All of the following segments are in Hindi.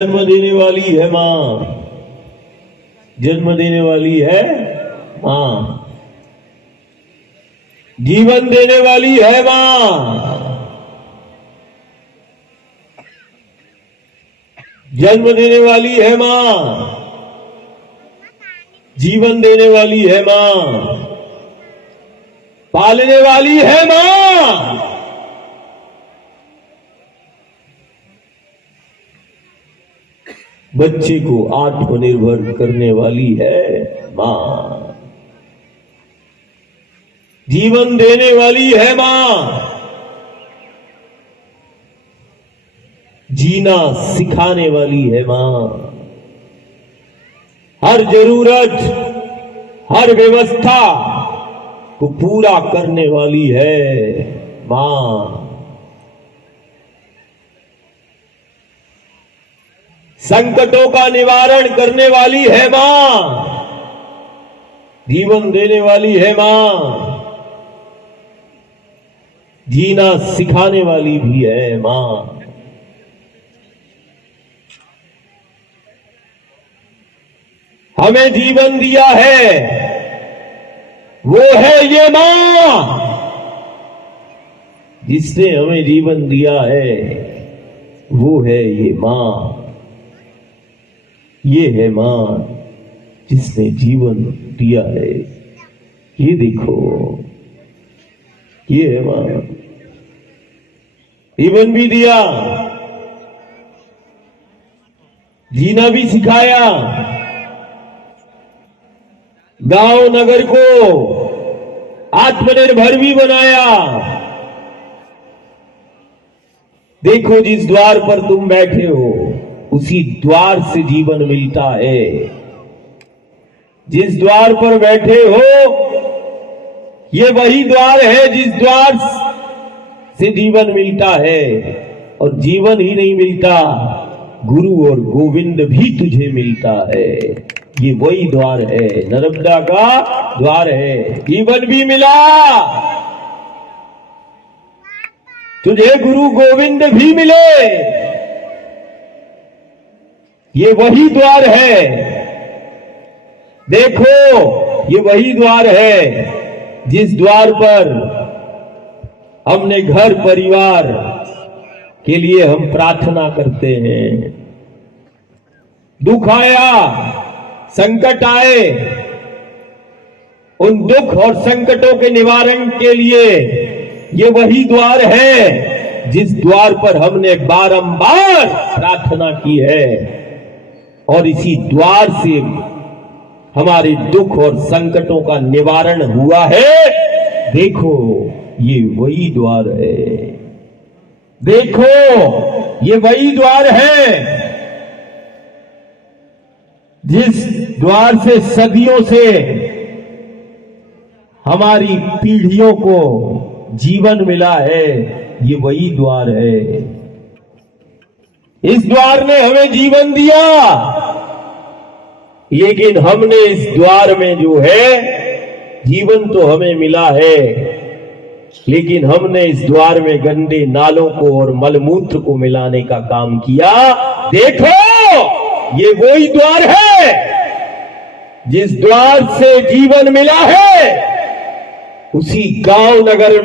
जन्म देने वाली है माँ, जन्म देने वाली है माँ, जीवन देने वाली है माँ, जन्म देने वाली है माँ, जीवन देने वाली है माँ, पालने वाली है माँ। बच्चे को आत्मनिर्भर करने वाली है माँ, जीवन देने वाली है माँ, जीना सिखाने वाली है माँ, हर जरूरत हर व्यवस्था को पूरा करने वाली है माँ, संकटों का निवारण करने वाली है मां, जीवन देने वाली है मां, जीना सिखाने वाली भी है मां। हमें जीवन दिया है वो है ये मां, जिसने हमें जीवन दिया है वो है ये मां। ये है मां जिसने जीवन दिया है। ये देखो, ये है मां, जीवन भी दिया, जीना भी सिखाया, गांव नगर को आत्मनिर्भर भी बनाया। देखो, जिस द्वार पर तुम बैठे हो उसी द्वार से जीवन मिलता है। जिस द्वार पर बैठे हो ये वही द्वार है जिस द्वार से जीवन मिलता है। और जीवन ही नहीं मिलता, गुरु और गोविंद भी तुझे मिलता है। ये वही द्वार है, नर्मदा का द्वार है। जीवन भी मिला, तुझे गुरु गोविंद भी मिले, ये वही द्वार है। देखो, ये वही द्वार है जिस द्वार पर हमने घर परिवार के लिए हम प्रार्थना करते हैं। दुख आया, संकट आए, उन दुख और संकटों के निवारण के लिए ये वही द्वार है जिस द्वार पर हमने बारंबार प्रार्थना की है। और इसी द्वार से हमारे दुख और संकटों का निवारण हुआ है। देखो, ये वही द्वार है। देखो, ये वही द्वार है जिस द्वार से सदियों से हमारी पीढ़ियों को जीवन मिला है। ये वही द्वार है। इस द्वार ने हमें जीवन दिया, लेकिन हमने इस द्वार में जो है जीवन तो हमें मिला है, लेकिन हमने इस द्वार में गंदे नालों को और मलमूत्र को मिलाने का काम किया। देखो, ये वही द्वार है जिस द्वार से जीवन मिला है। उसी गांव नगर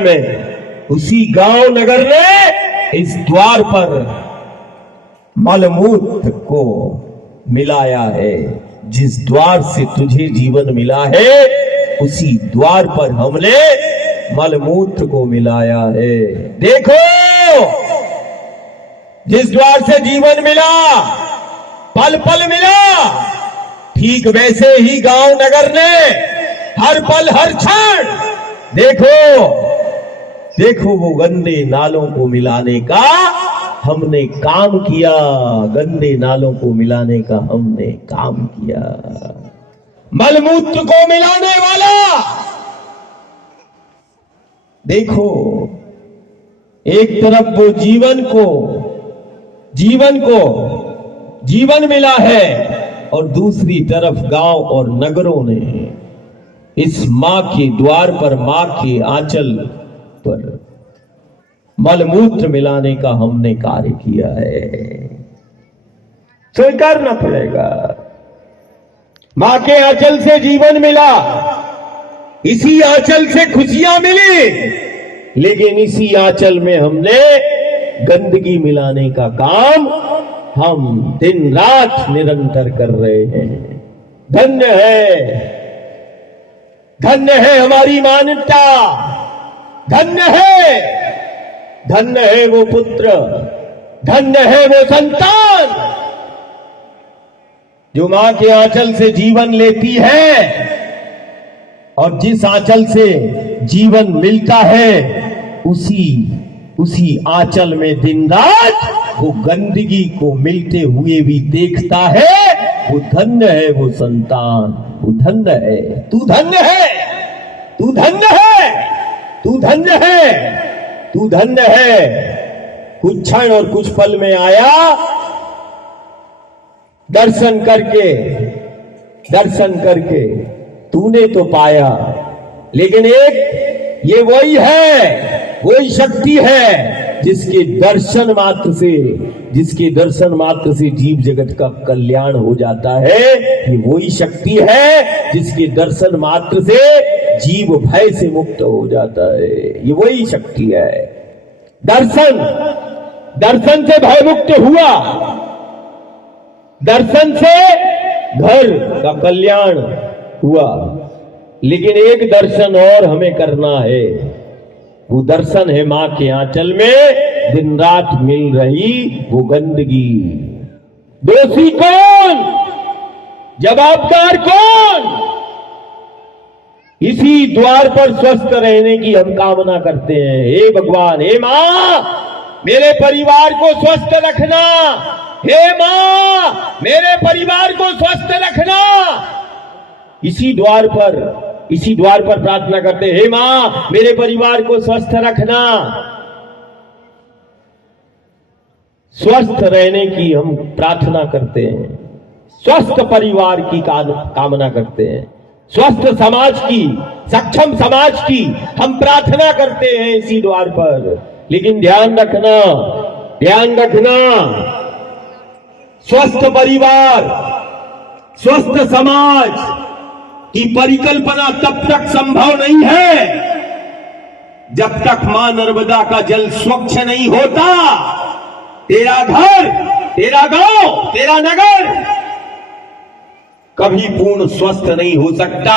ने इस द्वार पर मलमूत्र को मिलाया है। जिस द्वार से तुझे जीवन मिला है उसी द्वार पर हमने मलमूत्र को मिलाया है। देखो, जिस द्वार से जीवन मिला, पल पल मिला, ठीक वैसे ही गांव नगर ने हर पल हर क्षण देखो वो गंदे नालों को मिलाने का हमने काम किया। गंदे नालों को मिलाने का हमने काम किया। मलमूत्र को मिलाने वाला, देखो, एक तरफ वो जीवन मिला है और दूसरी तरफ गांव और नगरों ने इस मां के द्वार पर, मां के आंचल पर मलमूत्र मिलाने का हमने कार्य किया है। स्वीकारना पड़ेगा। मां के आंचल से जीवन मिला, इसी आंचल से खुशियां मिली, लेकिन इसी आंचल में हमने गंदगी मिलाने का काम हम दिन रात निरंतर कर रहे हैं। धन्य है हमारी मानवता, धन्य है वो पुत्र, धन्य है वो संतान जो मां के आंचल से जीवन लेती है, और जिस आंचल से जीवन मिलता है उसी आंचल में दिन रात वो गंदगी को मिलते हुए भी देखता है। वो धन्य है वो संतान, वो धन्य है। तू धन्य है, तू धन्य है, तू धन्य है, तू धन्य है। कुछ क्षण और कुछ पल में आया, दर्शन करके तूने तो पाया, लेकिन एक ये वही है, वही शक्ति है जिसके दर्शन मात्र से जीव जगत का कल्याण हो जाता है। ये वही शक्ति है जिसके दर्शन मात्र से जीव भय से मुक्त हो जाता है। ये वही शक्ति है। दर्शन से भय मुक्त हुआ, दर्शन से घर का कल्याण हुआ, लेकिन एक दर्शन और हमें करना है। वो दर्शन है मां के आंचल में दिन रात मिल रही वो गंदगी। दोषी कौन, जवाबदार कौन? इसी द्वार पर स्वस्थ रहने की हम कामना करते हैं। हे भगवान, हे मां, मेरे परिवार को स्वस्थ रखना। हे मां, मेरे परिवार को स्वस्थ रखना। इसी द्वार पर प्रार्थना करते हैं। हे मां, मेरे परिवार को स्वस्थ रखना। स्वस्थ रहने की हम प्रार्थना करते हैं, स्वस्थ परिवार की कामना करते हैं, स्वस्थ समाज की, सक्षम समाज की हम प्रार्थना करते हैं इसी द्वार पर। लेकिन ध्यान रखना, स्वस्थ परिवार, स्वस्थ समाज की परिकल्पना तब तक संभव नहीं है जब तक मां नर्मदा का जल स्वच्छ नहीं होता। तेरा घर, तेरा गांव, तेरा नगर कभी पूर्ण स्वस्थ नहीं हो सकता।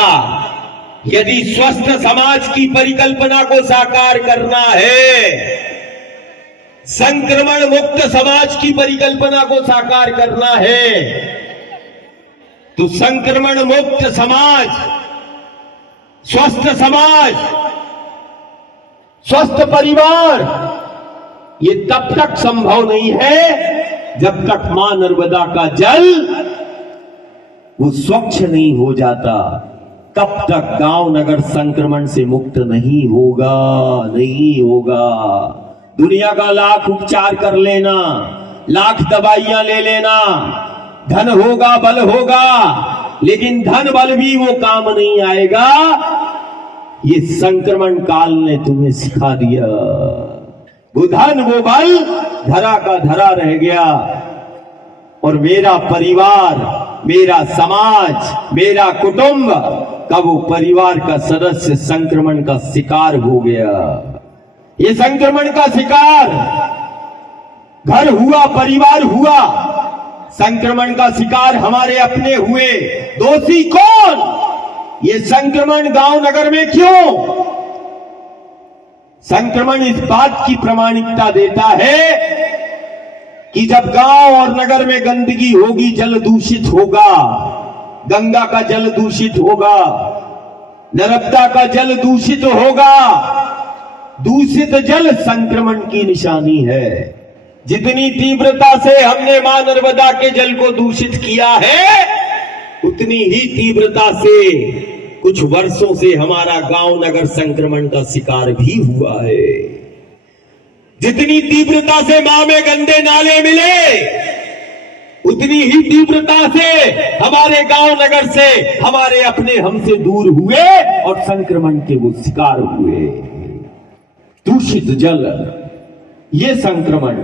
यदि स्वस्थ समाज की परिकल्पना को साकार करना है, संक्रमण मुक्त समाज की परिकल्पना को साकार करना है, तो संक्रमण मुक्त समाज, स्वस्थ समाज, स्वस्थ परिवार, ये तब तक संभव नहीं है जब तक मां नर्मदा का जल वो स्वच्छ नहीं हो जाता। तब तक गांव नगर संक्रमण से मुक्त नहीं होगा। दुनिया का लाख उपचार कर लेना, लाख दवाइयां ले लेना, धन होगा, बल होगा, लेकिन धन बल भी वो काम नहीं आएगा। ये संक्रमण काल ने तुम्हें सिखा दिया। वो धन वो बल धरा का धरा रह गया, और मेरा परिवार, मेरा समाज, मेरा कुटुंब का वो परिवार का सदस्य संक्रमण का शिकार हो गया। ये संक्रमण का शिकार घर हुआ, परिवार हुआ, संक्रमण का शिकार हमारे अपने हुए। दोषी कौन? ये संक्रमण गांव नगर में क्यों? संक्रमण इस बात की प्रामाणिकता देता है कि जब गांव और नगर में गंदगी होगी, जल दूषित होगा, गंगा का जल दूषित होगा, नर्मदा का जल दूषित होगा। दूषित जल संक्रमण की निशानी है। जितनी तीव्रता से हमने मां नर्मदा के जल को दूषित किया है, उतनी ही तीव्रता से कुछ वर्षों से हमारा गांव नगर संक्रमण का शिकार भी हुआ है। जितनी तीव्रता से मां में गंदे नाले मिले, उतनी ही तीव्रता से हमारे गांव नगर से हमारे अपने हमसे दूर हुए और संक्रमण के वो शिकार हुए। दूषित जल, ये संक्रमण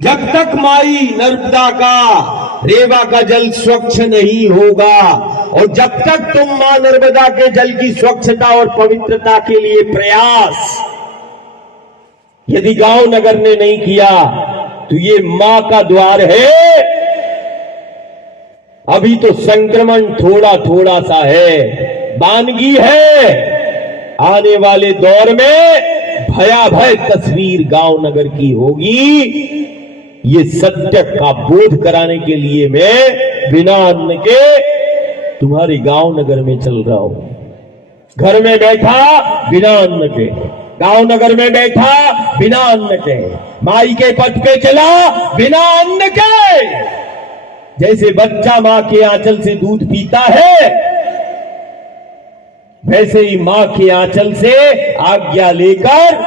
जब तक माई नर्मदा का, रेवा का जल स्वच्छ नहीं होगा, और जब तक तुम मां नर्मदा के जल की स्वच्छता और पवित्रता के लिए प्रयास यदि गांव नगर ने नहीं किया, तो ये मां का द्वार है। अभी तो संक्रमण थोड़ा थोड़ा सा है, वानगी है। आने वाले दौर में भयावह तस्वीर गांव नगर की होगी। ये सत्य का बोध कराने के लिए मैं बिना अन्न के तुम्हारे गांव नगर में चल रहा हूं। घर में बैठा बिना अन्न के, गांव नगर में बैठा बिना अन्न के, माई के पथ पे चला बिना अन्न के। जैसे बच्चा मां के आंचल से दूध पीता है, वैसे ही मां के आंचल से आज्ञा लेकर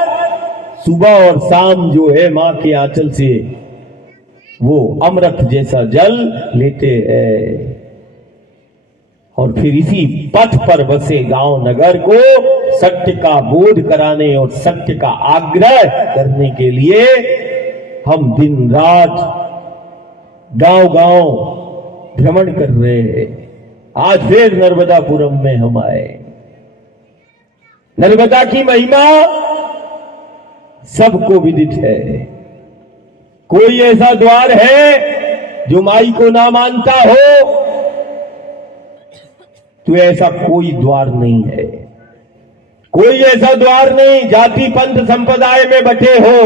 सुबह और शाम जो है मां के आंचल से वो अमृत जैसा जल लेते हैं। और फिर इसी पथ पर बसे गांव नगर को सत्य का बोध कराने और सत्य का आग्रह करने के लिए हम दिन रात गांव गांव भ्रमण कर रहे हैं। आज फिर नर्मदापुरम में हम आए। नर्मदा की महिमा सबको विदित है। कोई ऐसा द्वार है जो माई को ना मानता हो? तो ऐसा कोई द्वार नहीं है। कोई ऐसा द्वार नहीं, जाति पंथ संप्रदाय में बटे हो,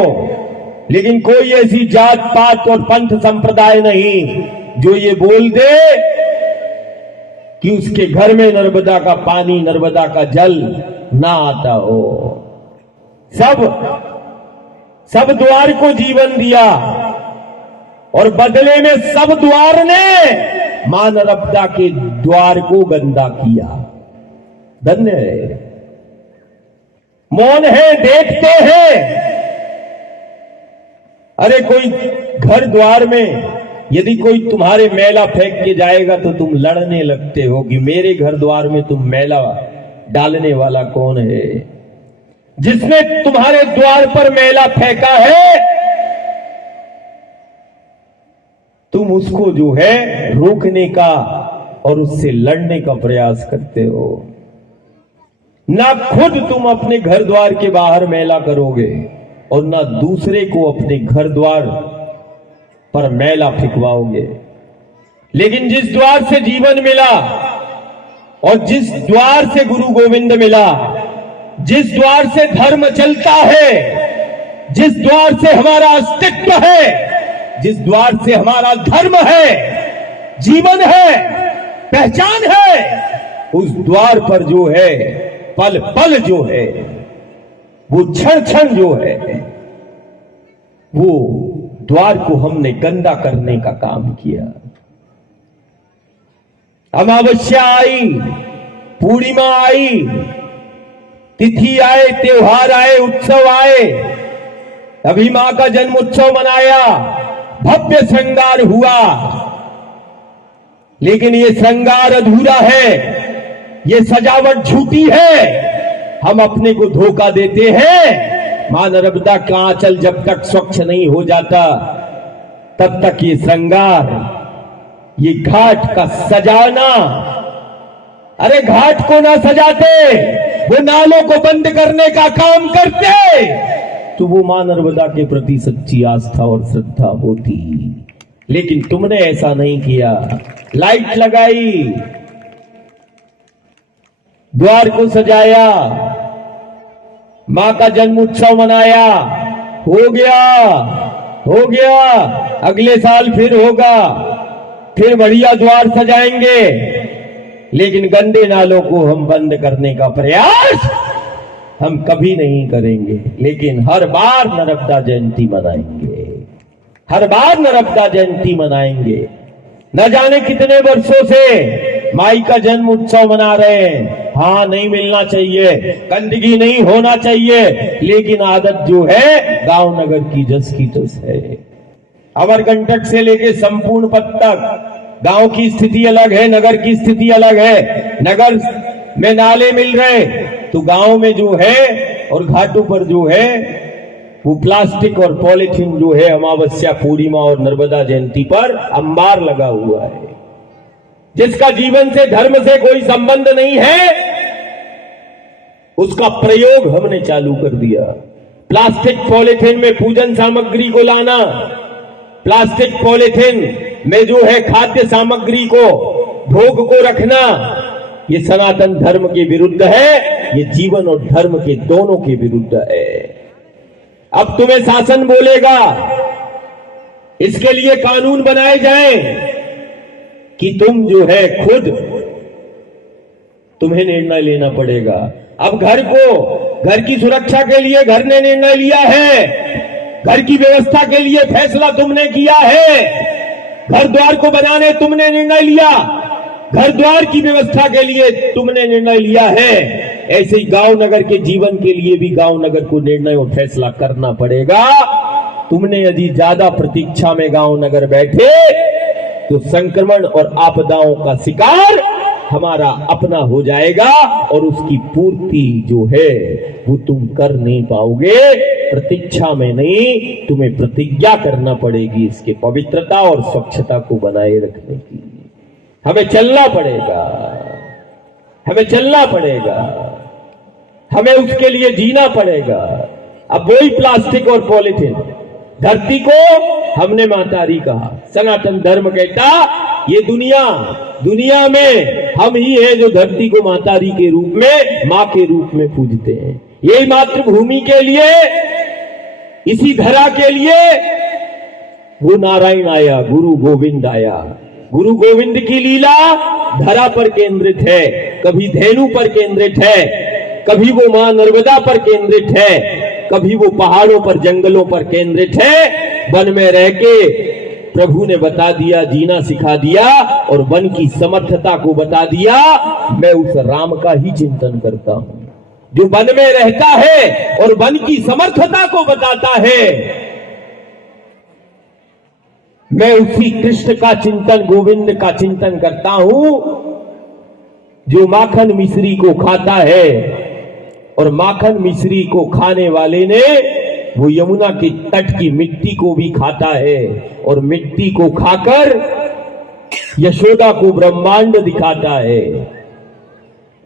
लेकिन कोई ऐसी जात पात और पंथ संप्रदाय नहीं जो ये बोल दे कि उसके घर में नर्मदा का पानी, नर्मदा का जल ना आता हो। सब द्वार को जीवन दिया, और बदले में सब द्वार ने मां नर्मदा के द्वार को गंदा किया। धन्य है, मौन है, देखते हैं। अरे कोई घर द्वार में यदि कोई तुम्हारे मैला फेंक के जाएगा तो तुम लड़ने लगते हो कि मेरे घर द्वार में तुम मैला डालने वाला कौन है? जिसने तुम्हारे द्वार पर मैला फेंका है, तुम उसको जो है रोकने का और उससे लड़ने का प्रयास करते हो। ना खुद तुम अपने घर द्वार के बाहर मैला करोगे और ना दूसरे को अपने घर द्वार पर मैला फिकवाओगे। लेकिन जिस द्वार से जीवन मिला और जिस द्वार से गुरु गोविंद मिला, जिस द्वार से धर्म चलता है, जिस द्वार से हमारा अस्तित्व है, जिस द्वार से हमारा धर्म है, जीवन है, पहचान है, उस द्वार पर जो है पल पल जो है, वो क्षण क्षण जो है, वो द्वार को हमने गंदा करने का काम किया। अमावस्या आई, पूर्णिमा आई, तिथि आए, त्योहार आए, उत्सव आए, अभी मां का जन्म उत्सव मनाया, भव्य श्रृंगार हुआ, लेकिन ये श्रृंगार अधूरा है, ये सजावट झूठी है। हम अपने को धोखा देते हैं। मां नर्मदा का आंचल जब तक स्वच्छ नहीं हो जाता, तब तक ये श्रृंगार, ये घाट का सजाना, अरे घाट को ना सजाते, वो नालों को बंद करने का काम करते, तो वो मां नर्मदा के प्रति सच्ची आस्था और श्रद्धा होती। लेकिन तुमने ऐसा नहीं किया। लाइट लगाई, द्वार को सजाया, मां का जन्म उत्सव मनाया, हो गया, अगले साल फिर होगा, फिर बढ़िया द्वार सजाएंगे। लेकिन गंदे नालों को हम बंद करने का प्रयास हम कभी नहीं करेंगे। लेकिन हर बार नर्मदा जयंती मनाएंगे, हर बार नर्मदा जयंती मनाएंगे। न जाने कितने वर्षों से माई का जन्म उत्सव मना रहे हैं। हाँ, नहीं मिलना चाहिए, गंदगी नहीं होना चाहिए, लेकिन आदत जो है गांव नगर की जस की तस है। अमरकंटक से लेके संपूर्ण पथ तक गांव की स्थिति अलग है, नगर की स्थिति अलग है। नगर में नाले मिल रहे तो गांव में जो है और घाटों पर जो है वो प्लास्टिक और पॉलिथीन जो है अमावस्या, पूर्णिमा और नर्मदा जयंती पर अंबार लगा हुआ है, जिसका जीवन से, धर्म से कोई संबंध नहीं है, उसका प्रयोग हमने चालू कर दिया। प्लास्टिक पॉलिथीन में पूजन सामग्री को लाना, प्लास्टिक पॉलिथीन में जो है खाद्य सामग्री को, भोग को रखना, ये सनातन धर्म के विरुद्ध है, ये जीवन और धर्म के दोनों के विरुद्ध है। अब तुम्हें शासन बोलेगा, इसके लिए कानून बनाए जाएं कि तुम जो है खुद, तुम्हें निर्णय लेना पड़ेगा। अब घर की सुरक्षा के लिए घर ने निर्णय लिया है, घर की व्यवस्था के लिए फैसला तुमने किया है, घर द्वार को बनाने तुमने निर्णय लिया, घर द्वार की व्यवस्था के लिए तुमने निर्णय लिया है। ऐसे ही गांव नगर के जीवन के लिए भी गांव नगर को निर्णय और फैसला करना पड़ेगा। तुमने यदि ज्यादा प्रतीक्षा में गांव नगर बैठे तो संक्रमण और आपदाओं का शिकार हमारा अपना हो जाएगा और उसकी पूर्ति जो है वो तुम कर नहीं पाओगे। प्रतीक्षा में नहीं, तुम्हें प्रतिज्ञा करना पड़ेगी इसके पवित्रता और स्वच्छता को बनाए रखने की। हमें चलना पड़ेगा, हमें चलना पड़ेगा, हमें उसके लिए जीना पड़ेगा। अब वही प्लास्टिक और पॉलिथीन, धरती को हमने मातारी कहा, सनातन धर्म कहता ये दुनिया में हम ही है जो धरती को मातारी के रूप में, मां के रूप में पूजते हैं। यही मातृभूमि के लिए, इसी धरा के लिए वो नारायण आया, गुरु गोविंद आया। गुरु गोविंद की लीला धरा पर केंद्रित है, कभी धेनु पर केंद्रित है, कभी वो मां नर्मदा पर केंद्रित है, कभी वो पहाड़ों पर, जंगलों पर केंद्रित है। वन में रह के प्रभु ने बता दिया, जीना सिखा दिया और वन की समर्थता को बता दिया। मैं उस राम का ही चिंतन करता हूं जो वन में रहता है और वन की समर्थता को बताता है। मैं उसी कृष्ण का चिंतन, गोविंद का चिंतन करता हूं जो माखन मिश्री को खाता है और माखन मिश्री को खाने वाले ने वो यमुना के तट की मिट्टी को भी खाता है और मिट्टी को खाकर यशोदा को ब्रह्मांड दिखाता है।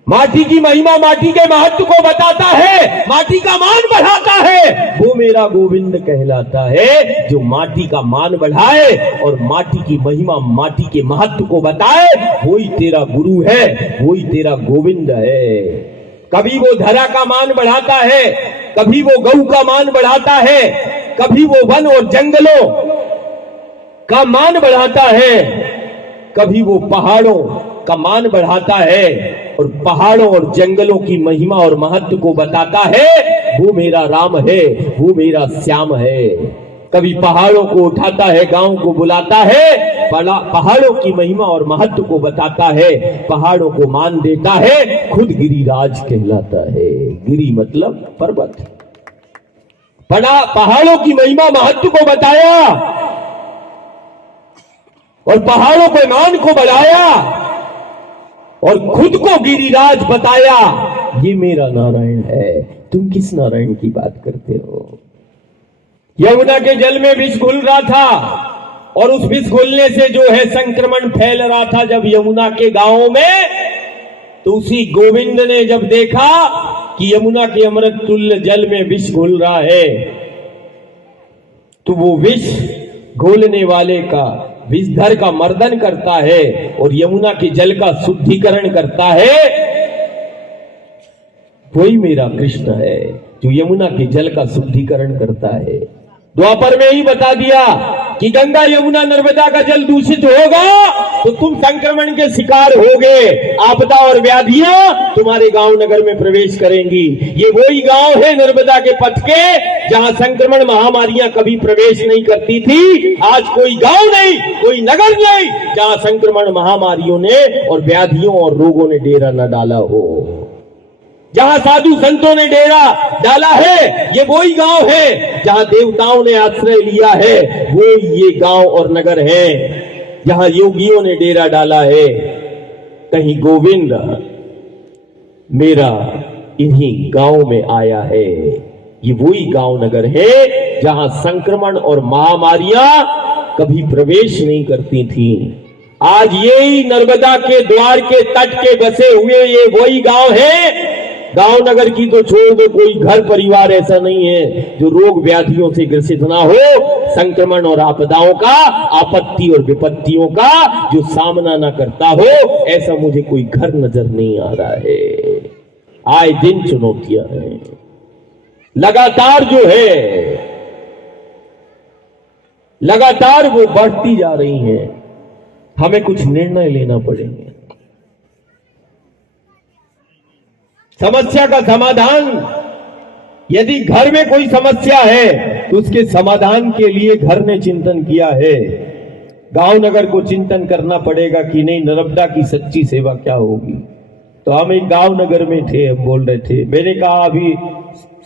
माटी की महिमा, माटी के महत्व को बताता है, माटी का मान बढ़ाता है। वो मेरा गोविंद कहलाता है जो माटी का मान बढ़ाए और माटी की महिमा, माटी के महत्व को बताए। वही तेरा गुरु है, वही तेरा गोविंद है। कभी वो धरा का मान बढ़ाता है, कभी वो गौ का मान बढ़ाता है, कभी वो वन और जंगलों का मान बढ़ाता है, कभी वो पहाड़ों का मान बढ़ाता है और पहाड़ों और जंगलों की महिमा और महत्व को बताता है। वो मेरा राम है, वो मेरा श्याम है। कभी पहाड़ों को उठाता है, गांव को बुलाता है, पहाड़ों की महिमा और महत्व को बताता है, पहाड़ों को मान देता है, खुद गिरिराज कहलाता है। गिरी मतलब पर्वत। पहाड़ों की महिमा महत्व को बताया और पहाड़ों के मान को बढ़ाया और खुद को गिरिराज बताया। ये मेरा नारायण है। तुम किस नारायण की बात करते हो? यमुना के जल में विष घुल रहा था और उस विष घुलने से जो है संक्रमण फैल रहा था जब यमुना के गांवों में, तो उसी गोविंद ने जब देखा कि यमुना के अमृत तुल्य जल में विष घुल रहा है, तो वो विष घोलने वाले का, विषधर का मर्दन करता है और यमुना के जल का शुद्धिकरण करता है। वही मेरा कृष्ण है जो यमुना के जल का शुद्धिकरण करता है। द्वापर में ही बता दिया कि गंगा यमुना नर्मदा का जल दूषित होगा तो तुम संक्रमण के शिकार होगे, आपदा और व्याधियां तुम्हारे गांव नगर में प्रवेश करेंगी। ये वही गांव है नर्मदा के पथ के जहां संक्रमण महामारियां कभी प्रवेश नहीं करती थी। आज कोई गांव नहीं, कोई नगर नहीं जहां संक्रमण महामारियों ने और व्याधियों और रोगों ने डेरा न डाला हो। जहां साधु संतों ने डेरा डाला है, ये वही गांव है। जहां देवताओं ने आश्रय लिया है, वो ये गांव और नगर है। जहां योगियों ने डेरा डाला है। कहीं गोविंद मेरा इन्हीं गांव में आया है। ये वही गांव नगर है जहां संक्रमण और महामारियां कभी प्रवेश नहीं करती थी। आज यही नर्मदा के द्वार के तट के बसे हुए ये वही गांव है। गांव नगर की तो छोड़ दो, कोई घर परिवार ऐसा नहीं है जो रोग व्याधियों से ग्रसित ना हो, संक्रमण और आपदाओं का, आपत्ति और विपत्तियों का जो सामना ना करता हो, ऐसा मुझे कोई घर नजर नहीं आ रहा है। आए दिन चुनौतियां हैं, लगातार जो है लगातार वो बढ़ती जा रही हैं। हमें कुछ निर्णय लेना पड़ेंगे। समस्या का समाधान, यदि घर में कोई समस्या है तो उसके समाधान के लिए घर ने चिंतन किया है। गांव नगर को चिंतन करना पड़ेगा कि नहीं, नर्मदा की सच्ची सेवा क्या होगी। तो हम एक गांव नगर में थे, हम बोल रहे थे, मैंने कहा अभी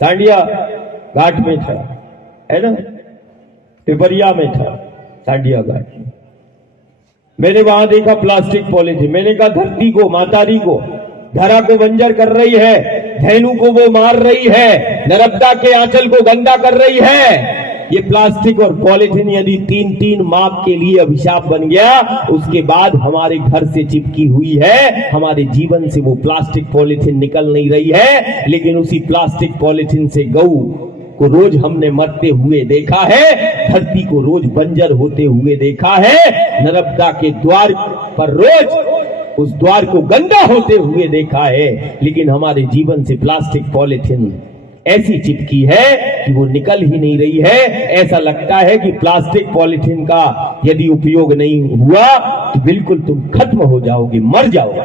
सांडिया घाट में था, है ना, पिपरिया में था, सांडिया घाट में। मैंने वहां देखा प्लास्टिक पॉलीथीन। मैंने कहा धरती को, मातारी को, धरा को बंजर कर रही है, धेनु को वो मार रही है, नर्मदा के आंचल को गंदा कर रही है। ये प्लास्टिक और पॉलीथीन यदि 3-3 माप के लिए अभिशाप बन गया, उसके बाद हमारे घर से चिपकी हुई है, हमारे जीवन से वो प्लास्टिक पॉलीथीन निकल नहीं रही है। लेकिन उसी प्लास्टिक पॉलीथीन से गऊ को रोज हमने मरते हुए देखा है, धरती को रोज बंजर होते हुए देखा है, नर्मदा के द्वार पर रोज उस द्वार को गंदा होते हुए देखा है। लेकिन हमारे जीवन से प्लास्टिक पॉलीथीन ऐसी चिपकी है कि वो निकल ही नहीं रही है। ऐसा लगता है कि प्लास्टिक पॉलीथीन का यदि उपयोग नहीं हुआ तो बिल्कुल तुम खत्म हो जाओगे, मर जाओगे।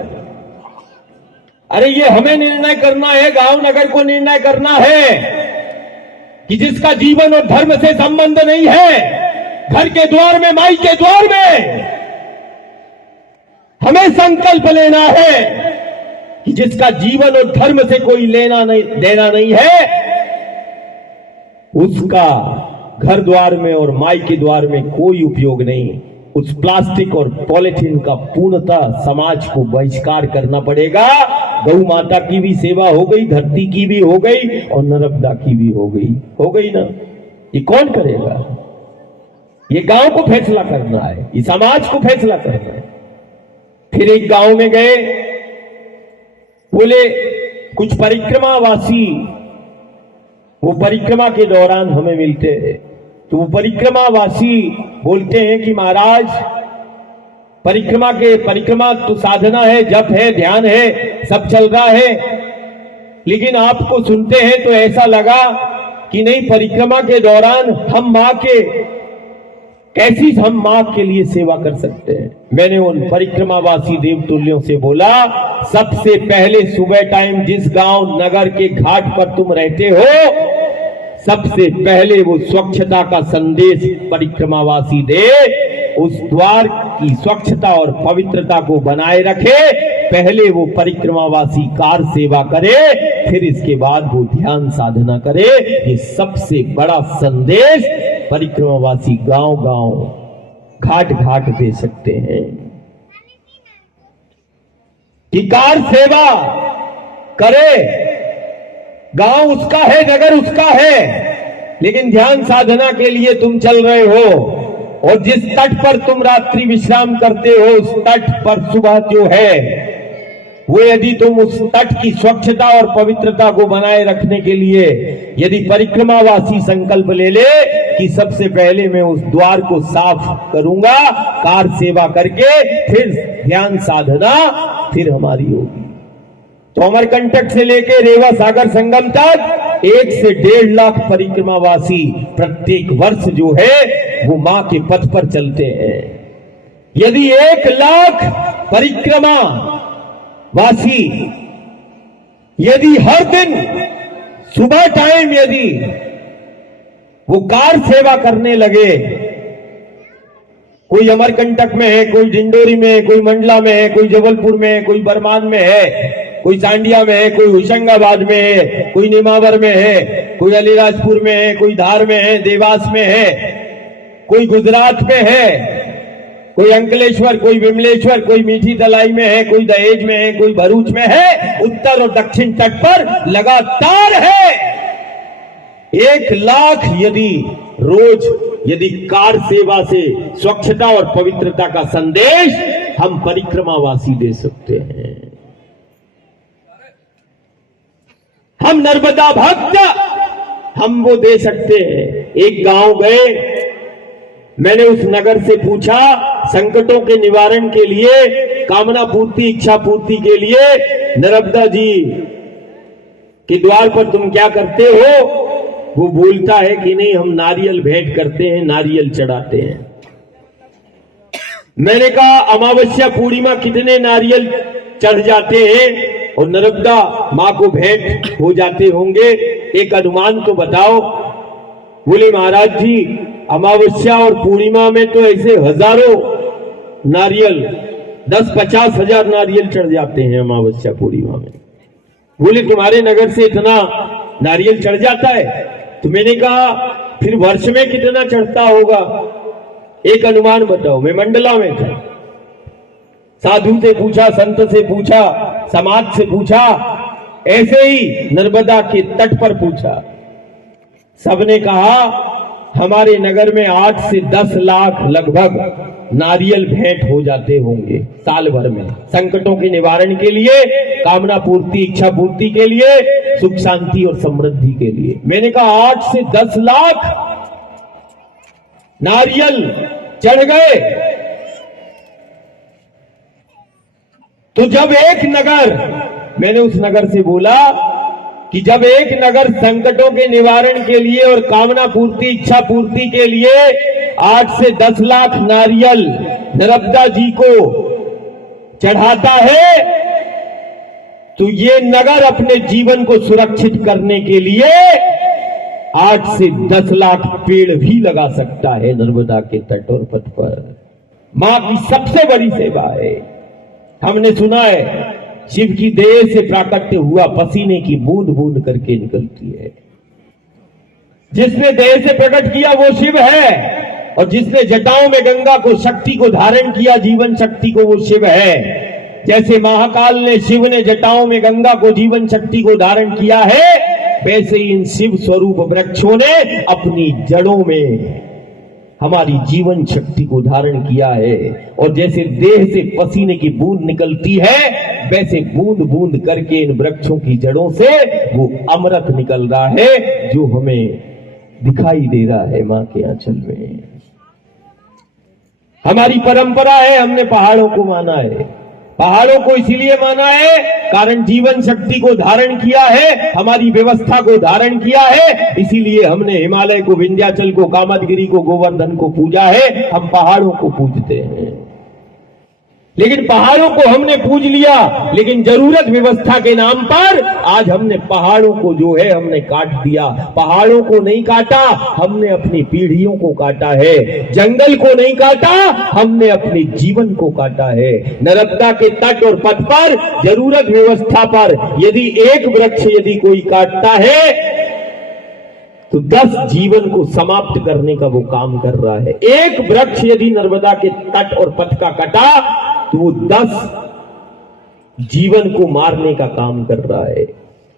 अरे ये हमें निर्णय करना है, गांव नगर को निर्णय करना है कि जिसका जीवन और धर्म से संबंध नहीं है, घर के द्वार में, माई के द्वार में हमें संकल्प लेना है कि जिसका जीवन और धर्म से कोई लेना नहीं देना नहीं है, उसका घर द्वार में और माई के द्वार में कोई उपयोग नहीं। उस प्लास्टिक और पॉलीथीन का पूर्णतः समाज को बहिष्कार करना पड़ेगा। गौ माता की भी सेवा हो गई, धरती की भी हो गई और नर्मदा की भी हो गई ना। ये कौन करेगा? ये गांव को फैसला करना है, ये समाज को फैसला करना है। फिर एक गांव में गए, बोले कुछ परिक्रमावासी वो परिक्रमा के दौरान हमें मिलते हैं। तो वो परिक्रमावासी बोलते हैं कि महाराज, परिक्रमा तो साधना है, जप है, ध्यान है, सब चल रहा है, लेकिन आपको सुनते हैं तो ऐसा लगा कि नहीं, परिक्रमा के दौरान हम मां के लिए सेवा कर सकते हैं। मैंने उन परिक्रमावासी देवतुल्यों से बोला, सबसे पहले सुबह टाइम जिस गांव नगर के घाट पर तुम रहते हो, सबसे पहले वो स्वच्छता का संदेश परिक्रमावासी दे, उस द्वार की स्वच्छता और पवित्रता को बनाए रखे। पहले वो परिक्रमावासी कार सेवा करे, फिर इसके बाद वो ध्यान साधना करे। ये सबसे बड़ा संदेश परिक्रमावासी गांव-गांव, घाट-घाट दे सकते हैं कि कार सेवा करे। गांव उसका है, नगर उसका है, लेकिन ध्यान साधना के लिए तुम चल रहे हो। और जिस तट पर तुम रात्रि विश्राम करते हो, उस तट पर सुबह जो है वो, यदि तुम उस तट की स्वच्छता और पवित्रता को बनाए रखने के लिए यदि परिक्रमावासी संकल्प ले ले कि सबसे पहले मैं उस द्वार को साफ करूंगा, कार सेवा करके फिर ध्यान साधना फिर हमारी होगी। तो अमरकंटक से लेकर रेवा सागर संगम तक 1 से 1.5 लाख परिक्रमावासी प्रत्येक वर्ष जो है वो मां के पथ पर चलते हैं। यदि 1 लाख परिक्रमा वासी यदि हर दिन सुबह टाइम यदि वो कार सेवा करने लगे, कोई अमरकंटक में है, कोई डिंडोरी में है, कोई मंडला में है, कोई जबलपुर में है, कोई बरमान में है, कोई सांडिया में है, कोई होशंगाबाद में है, कोई नेमावर में है, कोई अलीराजपुर में है, कोई धार में है, देवास में है, कोई गुजरात में है, कोई अंकलेश्वर, कोई विमलेश्वर, कोई मीठी तलाई में है, कोई दहेज में है, कोई भरूच में है, उत्तर और दक्षिण तट पर लगातार है। 1 लाख यदि कार सेवा से स्वच्छता और पवित्रता का संदेश हम परिक्रमावासी दे सकते हैं, हम नर्मदा भक्त हम वो दे सकते हैं। एक गांव गए, मैंने उस नगर से पूछा, संकटों के निवारण के लिए, कामना पूर्ति, इच्छा पूर्ति के लिए नर्मदा जी के द्वार पर तुम क्या करते हो? वो बोलता है कि नहीं, हम नारियल भेंट करते हैं, नारियल चढ़ाते हैं। मैंने कहा अमावस्या पूर्णिमा कितने नारियल चढ़ जाते हैं और नर्मदा मां को भेंट हो जाते होंगे? एक अनुमान तो बताओ। बोले महाराज जी, अमावस्या और पूर्णिमा में तो ऐसे हजारों नारियल, 10-50 हजार नारियल चढ़ जाते हैं अमावस्या पूर्णिमा में। बोले तुम्हारे नगर से इतना नारियल चढ़ जाता है? तो मैंने कहा फिर वर्ष में कितना चढ़ता होगा, एक अनुमान बताओ। मैं मंडला में था, साधु से पूछा, संत से पूछा, समाज से पूछा, ऐसे ही नर्मदा के तट पर पूछा। सबने कहा हमारे नगर में 8 से 10 लाख लगभग नारियल भेंट हो जाते होंगे साल भर में, संकटों के निवारण के लिए, कामना पूर्ति, इच्छा पूर्ति के लिए, सुख शांति और समृद्धि के लिए। मैंने कहा 8 से 10 लाख नारियल चढ़ गए। तो जब एक नगर, मैंने उस नगर से बोला कि जब एक नगर संकटों के निवारण के लिए और कामना पूर्ति, इच्छा पूर्ति के लिए 8 से 10 लाख नारियल नर्मदा जी को चढ़ाता है, तो ये नगर अपने जीवन को सुरक्षित करने के लिए 8 से 10 लाख पेड़ भी लगा सकता है नर्मदा के तट और पथ पर। मां की सबसे बड़ी सेवा है। हमने सुना है शिव की देह से प्राकट्य हुआ पसीने की बूंद बूंद करके निकलती है। जिसने देह से प्रकट किया वो शिव है, और जिसने जटाओं में गंगा को, शक्ति को धारण किया, जीवन शक्ति को, वो शिव है। जैसे महाकाल ने, शिव ने जटाओं में गंगा को, जीवन शक्ति को धारण किया है, वैसे ही इन शिव स्वरूप वृक्षों ने अपनी जड़ों में हमारी जीवन शक्ति को धारण किया है। और जैसे देह से पसीने की बूंद निकलती है, वैसे बूंद बूंद करके इन वृक्षों की जड़ों से वो अमृत निकल रहा है, जो हमें दिखाई दे रहा है मां के आंचल में। हमारी परंपरा है, हमने पहाड़ों को माना है। पहाड़ों को इसीलिए माना है कारण जीवन शक्ति को धारण किया है, हमारी व्यवस्था को धारण किया है, इसीलिए हमने हिमालय को, विंध्याचल को, कामदगिरी को, गोवर्धन को पूजा है। हम पहाड़ों को पूजते हैं, लेकिन पहाड़ों को हमने पूज लिया, लेकिन जरूरत व्यवस्था के नाम पर आज हमने पहाड़ों को जो है हमने काट दिया। पहाड़ों को नहीं काटा, हमने अपनी पीढ़ियों को काटा है। जंगल को नहीं काटा, हमने अपने जीवन को काटा है। नर्मदा के तट और पथ पर जरूरत व्यवस्था पर यदि एक वृक्ष यदि कोई काटता है तो 10 जीवन को समाप्त करने का वो काम कर रहा है। एक वृक्ष यदि नर्मदा के तट और पथ का कटा तो वो 10 जीवन को मारने का काम कर रहा है।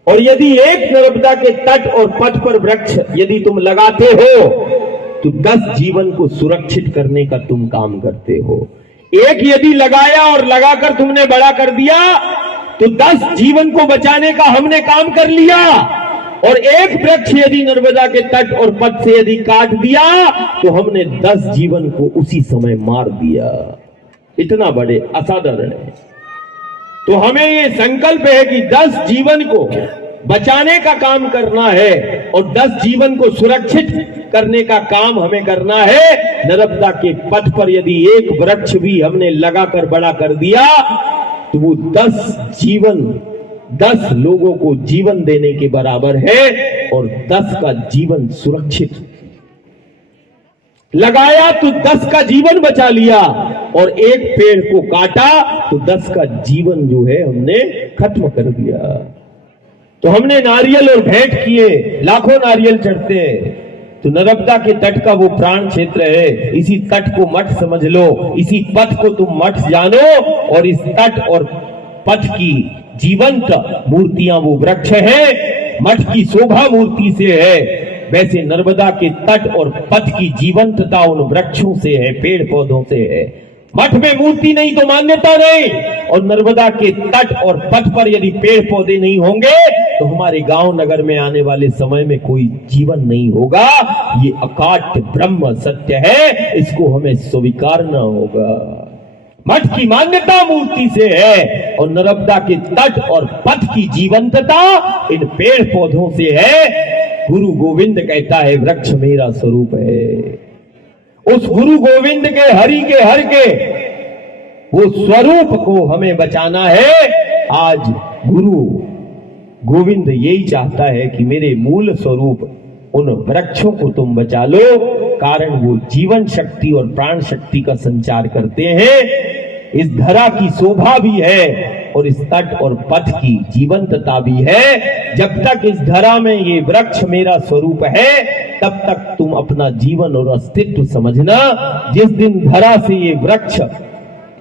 और यदि एक नर्मदा के तट और पथ पर वृक्ष यदि तुम लगाते हो तो 10 जीवन को सुरक्षित करने का तुम काम करते हो। एक यदि लगाया और लगाकर तुमने बड़ा कर दिया तो 10 जीवन को बचाने का हमने काम कर लिया। और एक वृक्ष यदि नर्मदा के तट और पथ से यदि काट दिया तो हमने 10 जीवन को उसी समय मार दिया। इतना बड़े असाधारण है। तो हमें ये संकल्प है कि 10 जीवन को बचाने का काम करना है और 10 जीवन को सुरक्षित करने का काम हमें करना है। नर्मदा के पथ पर यदि एक वृक्ष भी हमने लगाकर बड़ा कर दिया तो वो 10 जीवन, 10 लोगों को जीवन देने के बराबर है और 10 का जीवन सुरक्षित। लगाया तो 10 का जीवन बचा लिया और एक पेड़ को काटा तो 10 का जीवन जो है हमने खत्म कर दिया। तो हमने नारियल और भेंट किए, लाखों नारियल चढ़ते हैं। तो नर्मदा के तट का वो प्राण क्षेत्र है। इसी तट को मठ समझ लो, इसी पथ को तुम मठ जानो और इस तट और पथ की जीवंत मूर्तियां वो वृक्ष है। मठ की शोभा मूर्ति से है। वैसे नर्मदा के तट और पथ की जीवंतता उन वृक्षों से है, पेड़ पौधों से है। मठ में मूर्ति नहीं तो मान्यता नहीं, और नर्मदा के तट और पथ पर यदि पेड़ पौधे नहीं होंगे तो हमारे गांव नगर में आने वाले समय में कोई जीवन नहीं होगा। ये अकाट्य ब्रह्म सत्य है, इसको हमें स्वीकारना होगा। मठ की मान्यता मूर्ति से है और नर्मदा के तट और पथ की जीवंतता इन पेड़ पौधों से है। गुरु गोविंद कहता है वृक्ष मेरा स्वरूप है। उस गुरु गोविंद के हरि के हर के वो स्वरूप को हमें बचाना है। आज गुरु गोविंद यही चाहता है कि मेरे मूल स्वरूप उन वृक्षों को तुम बचा लो, कारण वो जीवन शक्ति और प्राण शक्ति का संचार करते हैं। इस धरा की शोभा भी है और इस तट और पथ की जीवंतता भी है। जब तक इस धरा में ये वृक्ष मेरा स्वरूप है तब तक तुम अपना जीवन और अस्तित्व समझना। जिस दिन धरा से ये वृक्ष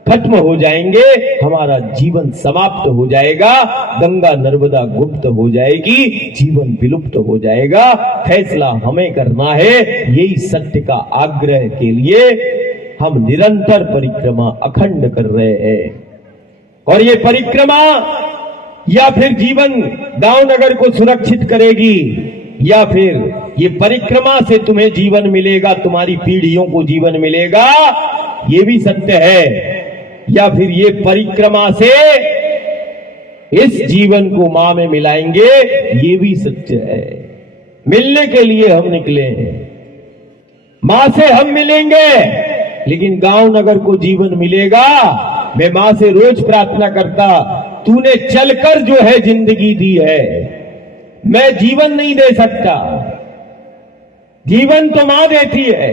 खत्म हो जाएंगे हमारा जीवन समाप्त हो जाएगा, गंगा नर्मदा गुप्त हो जाएगी, जीवन विलुप्त हो जाएगा। फैसला हमें करना है। यही सत्य का आग्रह के लिए हम निरंतर परिक्रमा अखंड कर रहे हैं। और ये परिक्रमा या फिर जीवन गांव नगर को सुरक्षित करेगी, या फिर ये परिक्रमा से तुम्हें जीवन मिलेगा, तुम्हारी पीढ़ियों को जीवन मिलेगा, ये भी सत्य है। या फिर ये परिक्रमा से इस जीवन को मां में मिलाएंगे, ये भी सत्य है। मिलने के लिए हम निकले हैं, मां से हम मिलेंगे, लेकिन गांव नगर को जीवन मिलेगा। मैं मां से रोज प्रार्थना करता, तूने चलकर जो है जिंदगी दी है, मैं जीवन नहीं दे सकता, जीवन तो मां देती है,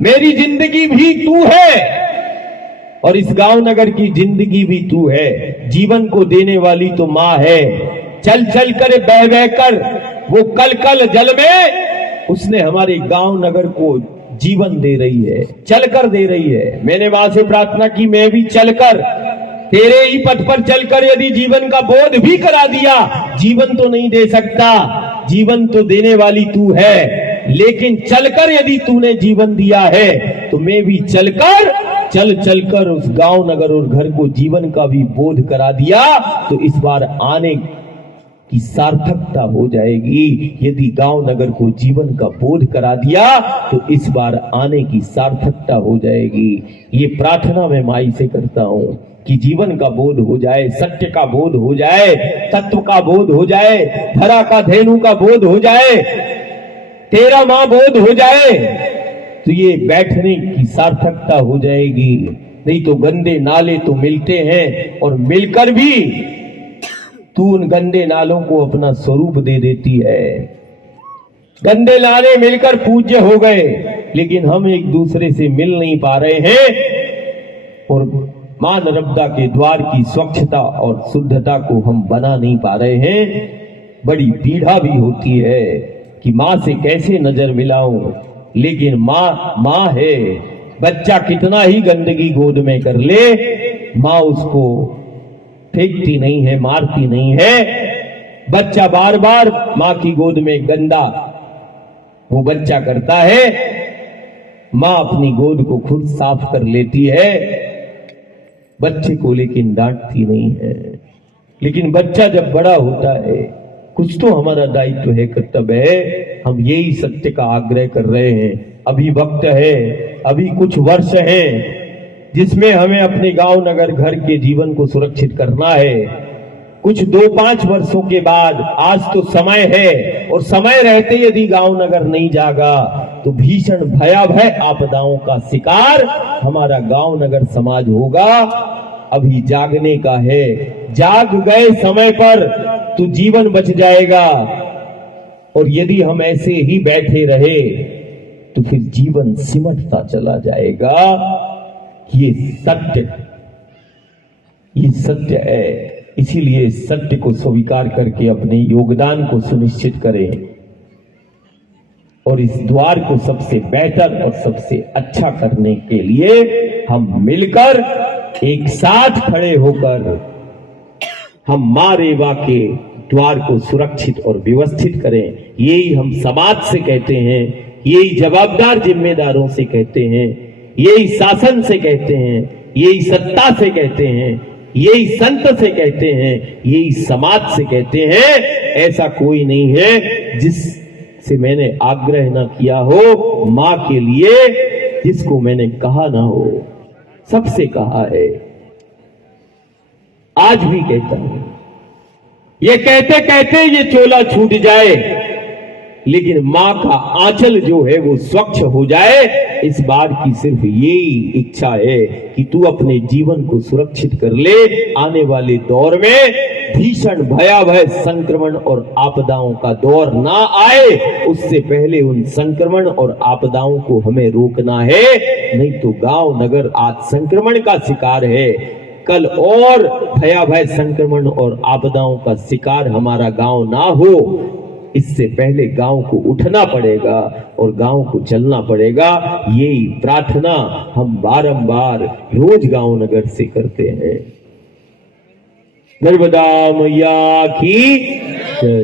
मेरी जिंदगी भी तू है और इस गांव नगर की जिंदगी भी तू है। जीवन को देने वाली तो मां है। चल चल कर बह बह कर वो कल कल जल में उसने हमारे गांव नगर को जीवन दे रही है, चलकर दे रही है। मैंने मां से प्रार्थना की, मैं भी चलकर तेरे ही पथ पर चलकर यदि जीवन का बोध भी करा दिया, जीवन तो नहीं दे सकता, जीवन तो देने वाली तू है, लेकिन चलकर यदि तूने जीवन दिया है तो मैं भी चलकर चल चलकर उस गांव नगर और घर को जीवन का भी बोध करा दिया तो इस बार आने की सार्थकता हो जाएगी। यदि गांव नगर को जीवन का बोध करा दिया तो इस बार आने की सार्थकता हो जाएगी। ये प्रार्थना मैं माई से करता हूं कि जीवन का बोध हो जाए, सत्य का बोध हो जाए, तत्व का बोध हो जाए, धरा का धेनु का बोध हो जाए, तेरा मां बोध हो जाए तो ये बैठने की सार्थकता हो जाएगी। नहीं तो गंदे नाले तो मिलते हैं और मिलकर भी तू उन गंदे नालों को अपना स्वरूप दे देती है। गंदे नाले मिलकर पूज्य हो गए, लेकिन हम एक दूसरे से मिल नहीं पा रहे हैं और मां नर्मदा के द्वार की स्वच्छता और शुद्धता को हम बना नहीं पा रहे हैं। बड़ी पीड़ा भी होती है कि मां से कैसे नजर मिलाऊं, लेकिन मां है। बच्चा कितना ही गंदगी गोद में कर ले, मां उसको फेंकती नहीं है, मारती नहीं है। बच्चा बार बार मां की गोद में गंदा वो बच्चा करता है, मां अपनी गोद को खुद साफ कर लेती है, बच्चे को लेकिन डांटती नहीं है। लेकिन बच्चा जब बड़ा होता है कुछ तो हमारा दायित्व है, कर्तव्य है। हम यही सत्य का आग्रह कर रहे हैं। अभी वक्त है, अभी कुछ वर्ष हैं जिसमें हमें अपने गांव नगर घर के जीवन को सुरक्षित करना है। कुछ 2-5 वर्षों के बाद, आज तो समय है और समय रहते यदि गांव नगर नहीं जागा तो भीषण भयावह आपदाओं का शिकार हमारा गांव नगर समाज होगा। अभी जागने का है, जाग गए समय पर तो जीवन बच जाएगा, और यदि हम ऐसे ही बैठे रहे तो फिर जीवन सिमटता चला जाएगा। ये सत्य है। इसीलिए सत्य को स्वीकार करके अपने योगदान को सुनिश्चित करें और इस द्वार को सबसे बेहतर और सबसे अच्छा करने के लिए हम मिलकर एक साथ खड़े होकर हम मां रेवा के द्वार को सुरक्षित और व्यवस्थित करें। यही हम समाज से कहते हैं, यही जवाबदार जिम्मेदारों से कहते हैं, यही शासन से कहते हैं, यही सत्ता से कहते हैं, यही संत से कहते हैं, यही समाज से कहते हैं। ऐसा कोई नहीं है जिससे मैंने आग्रह ना किया हो मां के लिए, जिसको मैंने कहा ना हो। सबसे कहा है, आज भी कहता हूं। ये कहते कहते ये चोला छूट जाए, लेकिन मां का आंचल जो है वो स्वच्छ हो जाए, इस बात की सिर्फ यही इच्छा है कि तू अपने जीवन को सुरक्षित कर ले। आने वाले दौर में भीषण भयावह संक्रमण और आपदाओं का दौर ना आए, उससे पहले उन संक्रमण और आपदाओं को हमें रोकना है। नहीं तो गांव नगर आज संक्रमण का शिकार है, कल और भयावह संक्रमण और आपदाओं का शिकार हमारा गांव ना हो। इससे पहले गांव को उठना पड़ेगा और गांव को चलना पड़ेगा। यही प्रार्थना हम बारंबार रोज गांव नगर से करते हैं। नर्मदा मैया की जय।